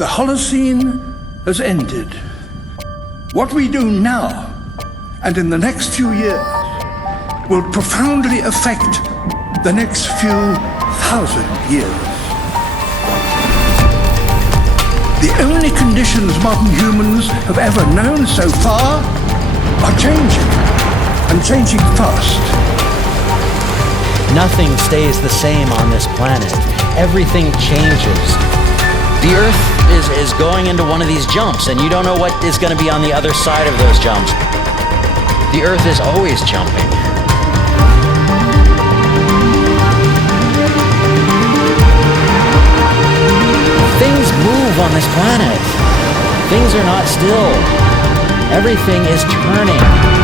The Holocene has ended. What we do now and in the next few years will profoundly affect the next few thousand years. The only conditions modern humans have ever known so far are changing, and changing fast. Nothing stays the same on this planet. Everything changes. The Earth is going into one of these jumps, and you don't know what is going to be on the other side of those jumps. The Earth is always jumping. Things move on this planet. Things are not still. Everything is turning.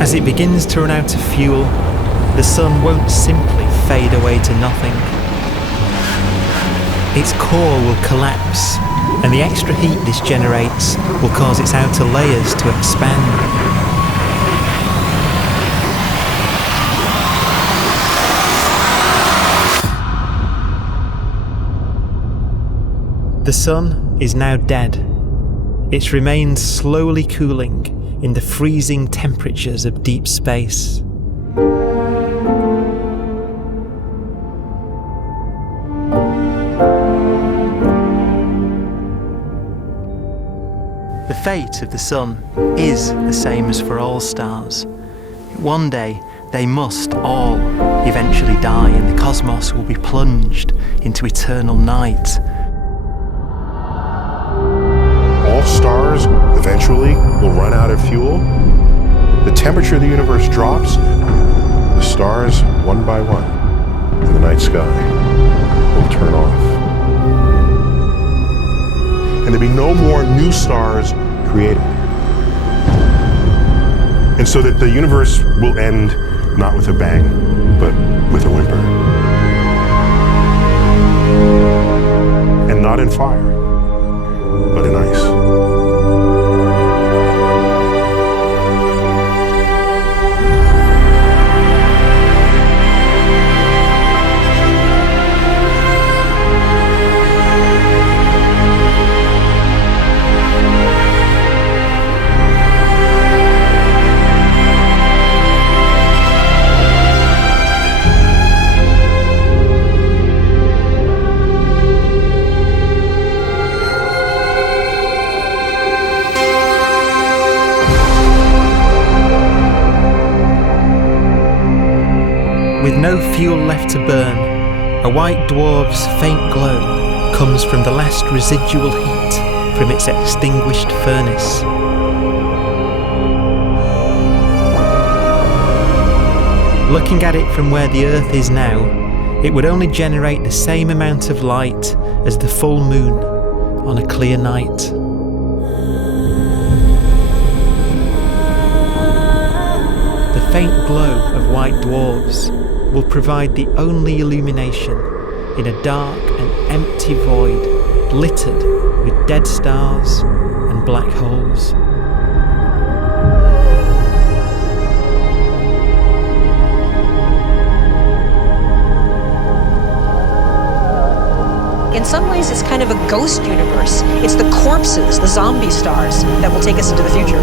As it begins to run out of fuel, the sun won't simply fade away to nothing. Its core will collapse, and the extra heat this generates will cause its outer layers to expand. The sun is now dead. Its remains slowly cooling in the freezing temperatures of deep space. The fate of the sun is the same as for all stars. One day they must all eventually die, and the cosmos will be plunged into eternal night. All stars eventually will run out of fuel. The temperature of the universe drops. The stars, one by one, in the night sky will turn off. And there'll be no more new stars created. And so that the universe will end not with a bang, but with a whimper. And not in fire, but in ice. With no fuel left to burn, a white dwarf's faint glow comes from the last residual heat from its extinguished furnace. Looking at it from where the Earth is now, it would only generate the same amount of light as the full moon on a clear night. The faint glow of white dwarfs will provide the only illumination in a dark and empty void littered with dead stars and black holes. ways, it's kind of a ghost universe. It's the corpses, the zombie stars, that will take us into the future.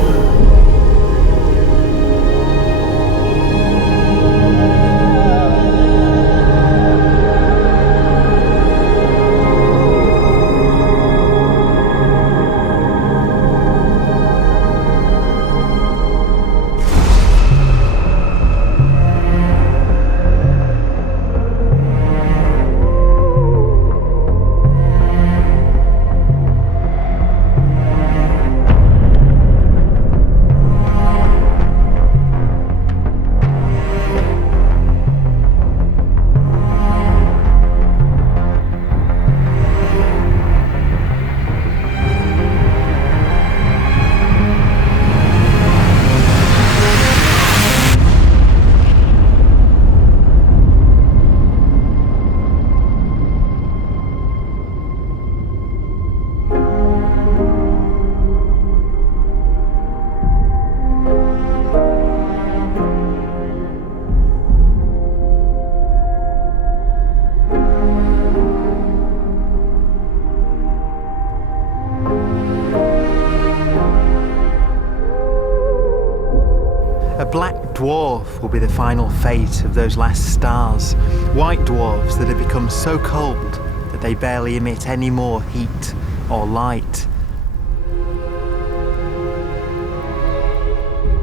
A black dwarf will be the final fate of those last stars. White dwarfs that have become so cold that they barely emit any more heat or light.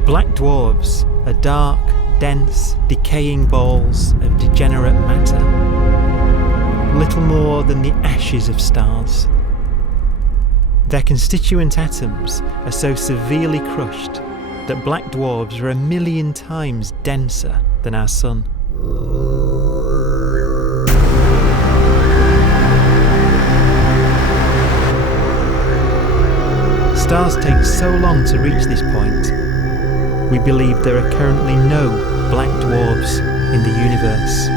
Black dwarfs are dark, dense, decaying balls of degenerate matter, little more than the ashes of stars. Their constituent atoms are so severely crushed that black dwarfs are 1,000,000 times denser than our sun. Stars take so long to reach this point. We believe there are currently no black dwarfs in the universe.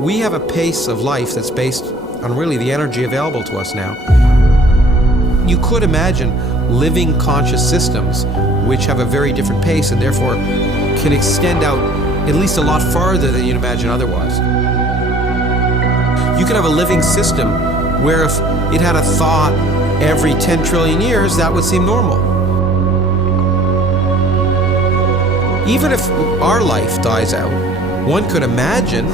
We have a pace of life that's based on really the energy available to us now. You could imagine living conscious systems which have a very different pace and therefore can extend out at least a lot farther than you'd imagine otherwise. You could have a living system where if it had a thought every 10 trillion years, that would seem normal. Even if our life dies out, one could imagine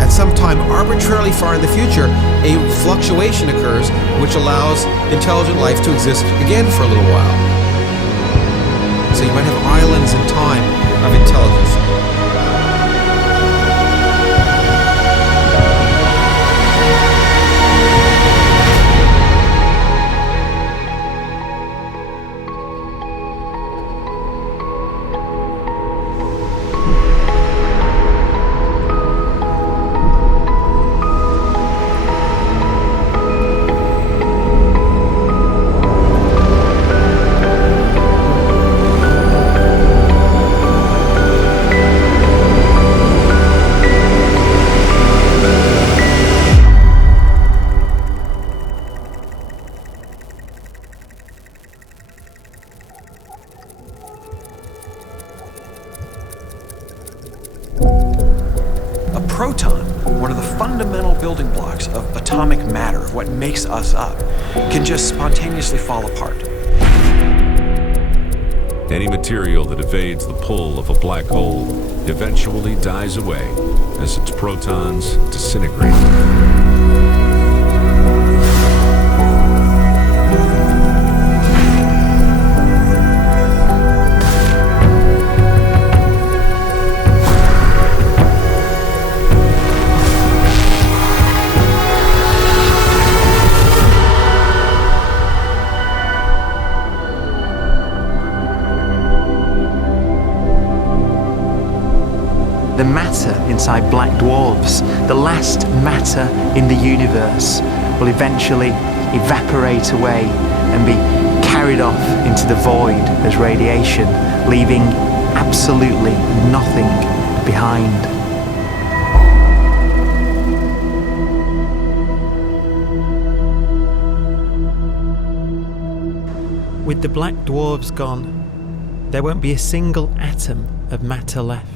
at some time arbitrarily far in the future, a fluctuation occurs which allows intelligent life to exist again for a little while. So you might have islands in time of intelligence. Proton, one of the fundamental building blocks of atomic matter, of what makes us up, can just spontaneously fall apart. Any material that evades the pull of a black hole eventually dies away as its protons disintegrate. The matter inside black dwarfs, the last matter in the universe, will eventually evaporate away and be carried off into the void as radiation, leaving absolutely nothing behind. With the black dwarfs gone, there won't be a single atom of matter left.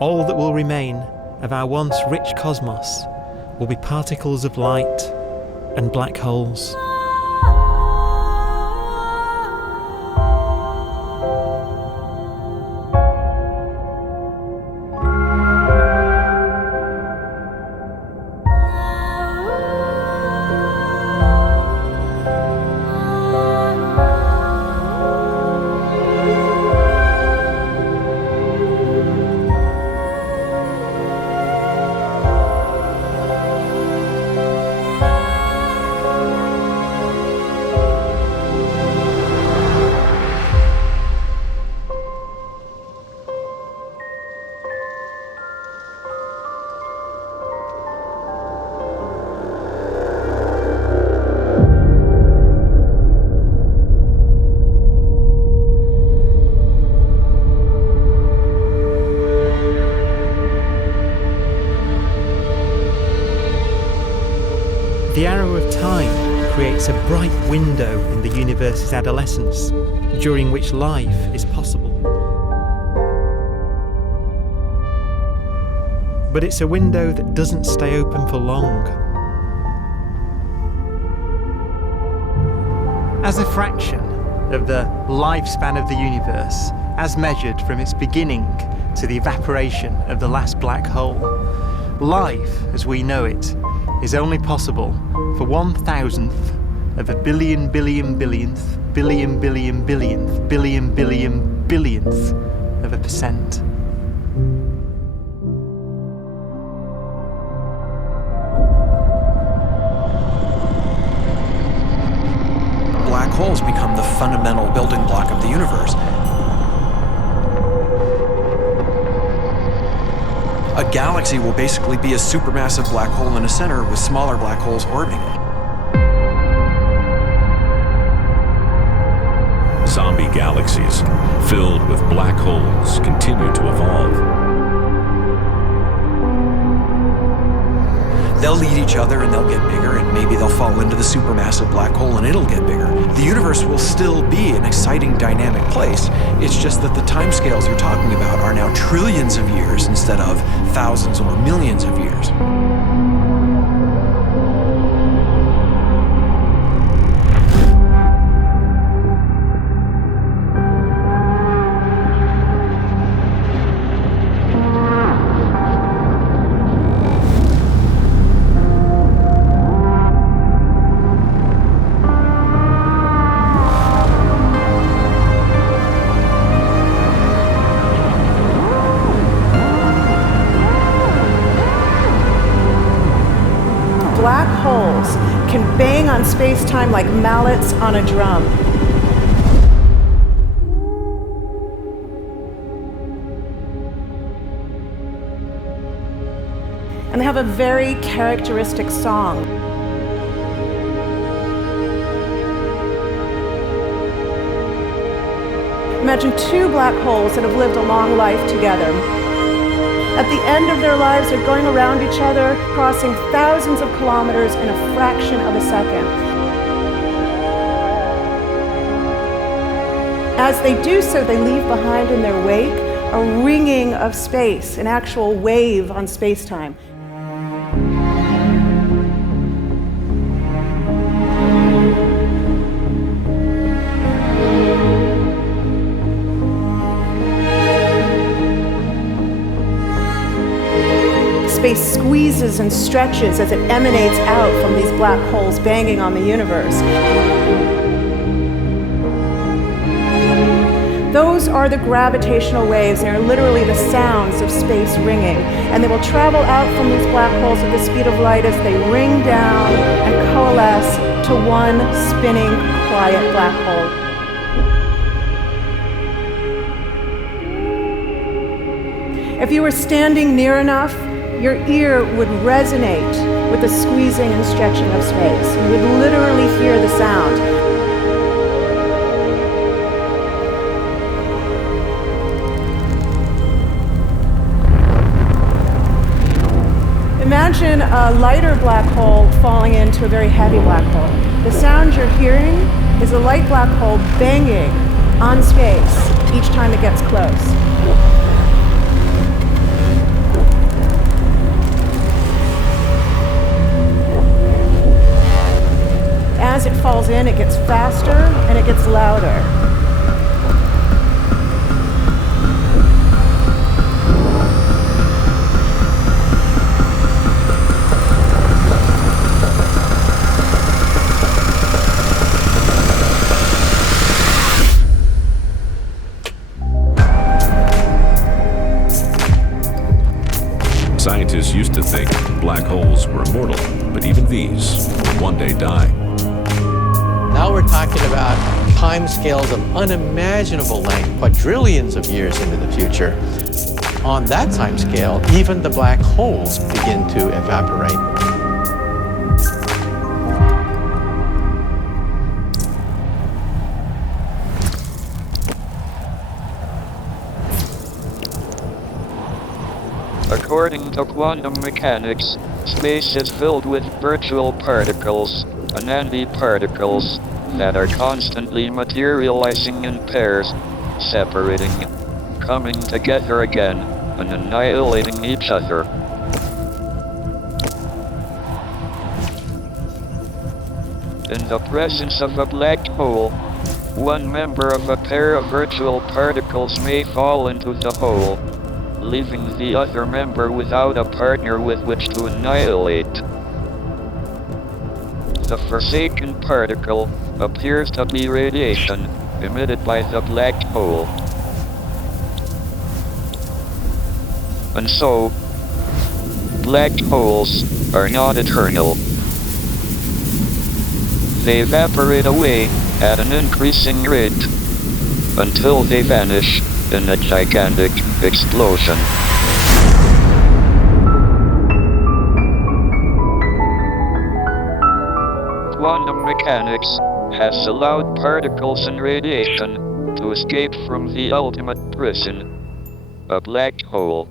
All that will remain of our once rich cosmos will be particles of light and black holes. The arrow of time creates a bright window in the universe's adolescence, during which life is possible. But it's a window that doesn't stay open for long. As a fraction of the lifespan of the universe, as measured from its beginning to the evaporation of the last black hole, life, as we know it, is only possible for 1,000th of a billion billionth billion billion billionth billion billion billionth of a percent. Black holes become the fundamental building block of the universe. A galaxy will basically be a supermassive black hole in a center with smaller black holes orbiting it. Zombie galaxies filled with black holes continue to evolve. They'll eat each other and they'll get bigger, and maybe they'll fall into the supermassive black hole and it'll get bigger. The universe will still be an exciting, dynamic place. It's just that the timescales you're talking about are now trillions of years instead of thousands or millions of years. Black holes can bang on space-time like mallets on a drum. And they have a very characteristic song. Imagine two black holes that have lived a long life together. At the end of their lives, they're going around each other, crossing thousands of kilometers in a fraction of a second. As they do so, they leave behind in their wake a ringing of space, an actual wave on space-time. squeezes and stretches as it emanates out from these black holes banging on the universe. Those are the gravitational waves. They're literally the sounds of space ringing. And they will travel out from these black holes at the speed of light as they ring down and coalesce to one spinning, quiet black hole. If you were standing near enough, your ear would resonate with the squeezing and stretching of space. You would literally hear the sound. Imagine a lighter black hole falling into a very heavy black hole. The sound you're hearing is a light black hole banging on space each time it gets close. As it falls in, it gets faster and it gets louder. Scientists used to think black holes were immortal, but even these will one day die. Now we're talking about timescales of unimaginable length, quadrillions of years into the future. On that timescale, even the black holes begin to evaporate. According to quantum mechanics, space is filled with virtual particles, antiparticles, that are constantly materializing in pairs, separating, coming together again, and annihilating each other. In the presence of a black hole, one member of a pair of virtual particles may fall into the hole, leaving the other member without a partner with which to annihilate. The forsaken particle appears to be radiation emitted by the black hole. And so, black holes are not eternal. They evaporate away at an increasing rate until they vanish in a gigantic explosion. Quantum mechanics has allowed particles and radiation to escape from the ultimate prison, a black hole.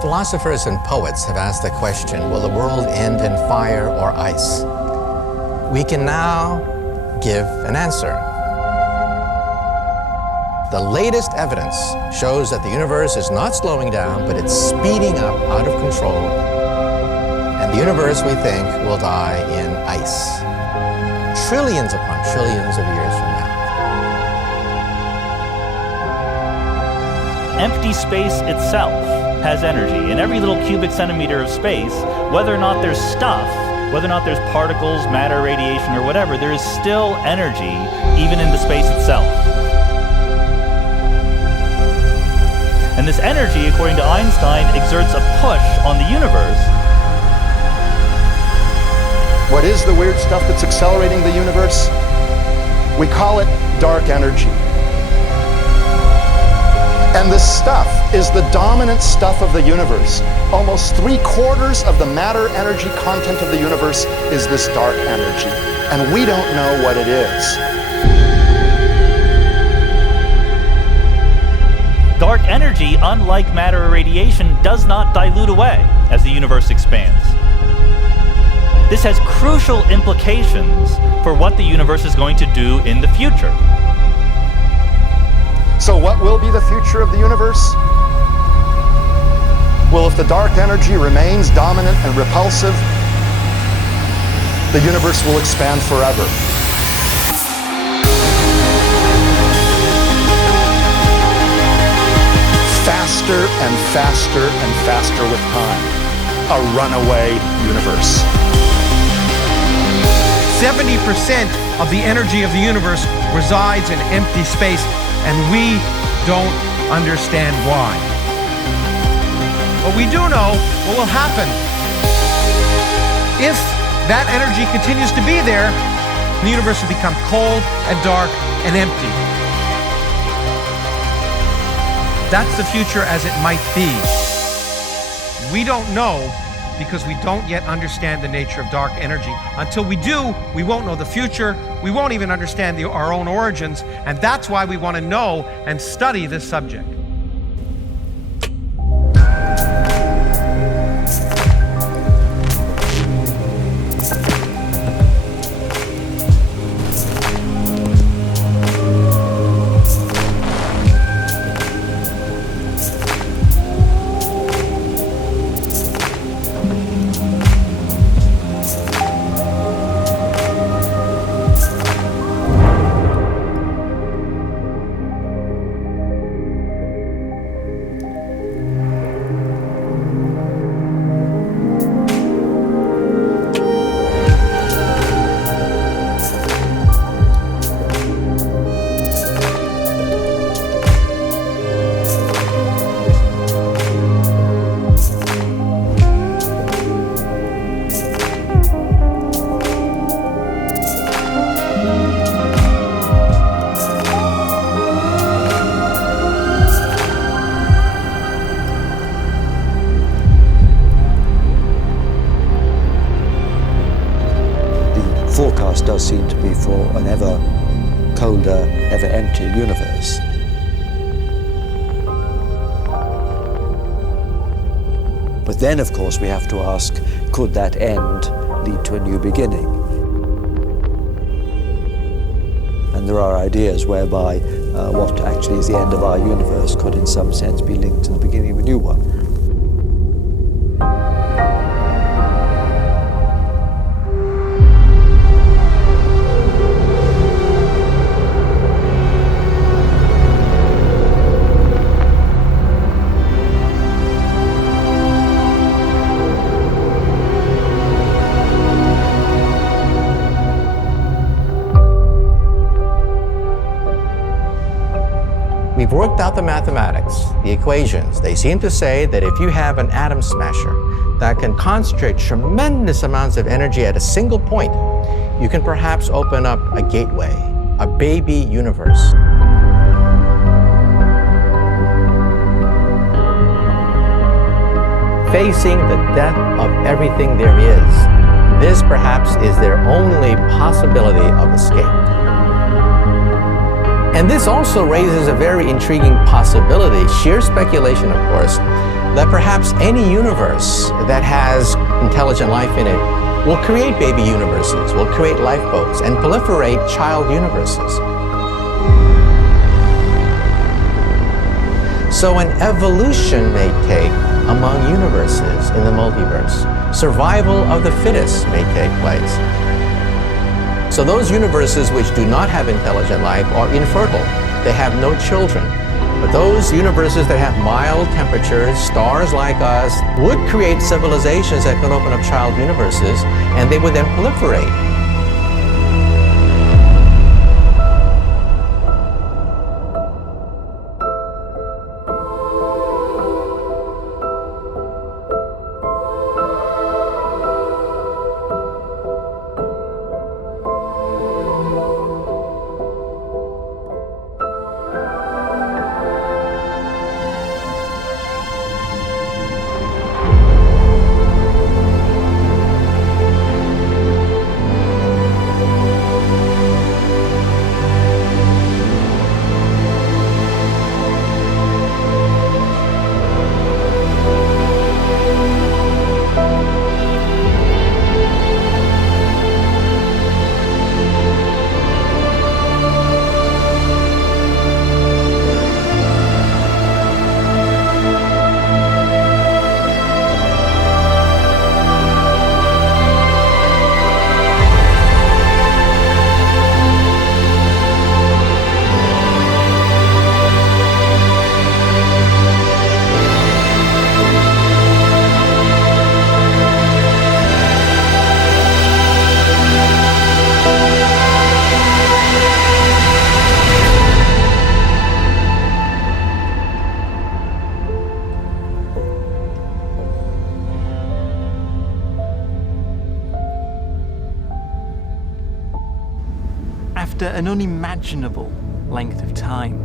Philosophers and poets have asked the question, will the world end in fire or ice? We can now give an answer. The latest evidence shows that the universe is not slowing down, but it's speeding up out of control. And the universe, we think, will die in ice. Trillions upon trillions of years from now. Empty space itself has energy. In every little cubic centimeter of space, whether or not there's stuff whether or not there's particles, matter, radiation, or whatever, there is still energy even in the space itself. And this energy, according to Einstein, exerts a push on the universe. What is the weird stuff that's accelerating the universe? We call it dark energy. And this stuff is the dominant stuff of the universe. Almost 3/4 of the matter-energy content of the universe is this dark energy. And we don't know what it is. Dark energy, unlike matter or radiation, does not dilute away as the universe expands. This has crucial implications for what the universe is going to do in the future. So what will be the future of the universe? Well, if the dark energy remains dominant and repulsive, the universe will expand forever. Faster and faster and faster with time. A runaway universe. 70% of the energy of the universe resides in empty space, and we don't understand why. But we do know what will happen. If that energy continues to be there, the universe will become cold and dark and empty. That's the future as it might be. We don't know because we don't yet understand the nature of dark energy. Until we do, we won't know the future. We won't even understand our own origins, and that's why we want to know and study this subject. forecast does seem to be for an ever colder, ever emptier universe. But then, of course, we have to ask, could that end lead to a new beginning? And there are ideas whereby what actually is the end of our universe could in some sense be linked to the beginning of a new one. We've worked out the mathematics, the equations. They seem to say that if you have an atom smasher that can concentrate tremendous amounts of energy at a single point, you can perhaps open up a gateway, a baby universe. Facing the death of everything there is, this perhaps is their only possibility of escape. And this also raises a very intriguing possibility, sheer speculation of course, that perhaps any universe that has intelligent life in it will create baby universes, will create lifeboats, and proliferate child universes. So an evolution may take among universes in the multiverse. Survival of the fittest may take place. So those universes which do not have intelligent life are infertile. They have no children. But those universes that have mild temperatures, stars like us, would create civilizations that could open up child universes, and they would then proliferate. After an unimaginable length of time,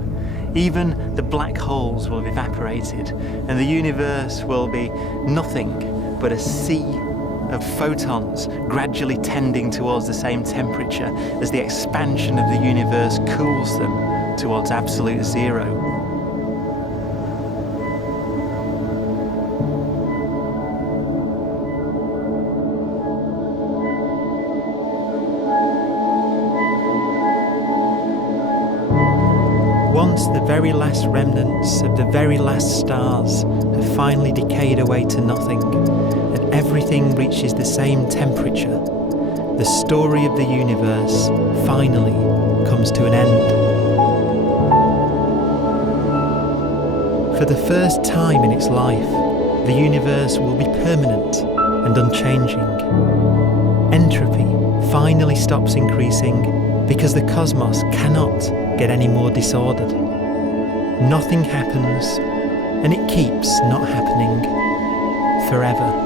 even the black holes will have evaporated, and the universe will be nothing but a sea of photons gradually tending towards the same temperature as the expansion of the universe cools them towards absolute zero. Once the very last remnants of the very last stars have finally decayed away to nothing, and everything reaches the same temperature, the story of the universe finally comes to an end. For the first time in its life, the universe will be permanent and unchanging. Entropy finally stops increasing because the cosmos cannot get any more disordered. Nothing happens, and it keeps not happening forever.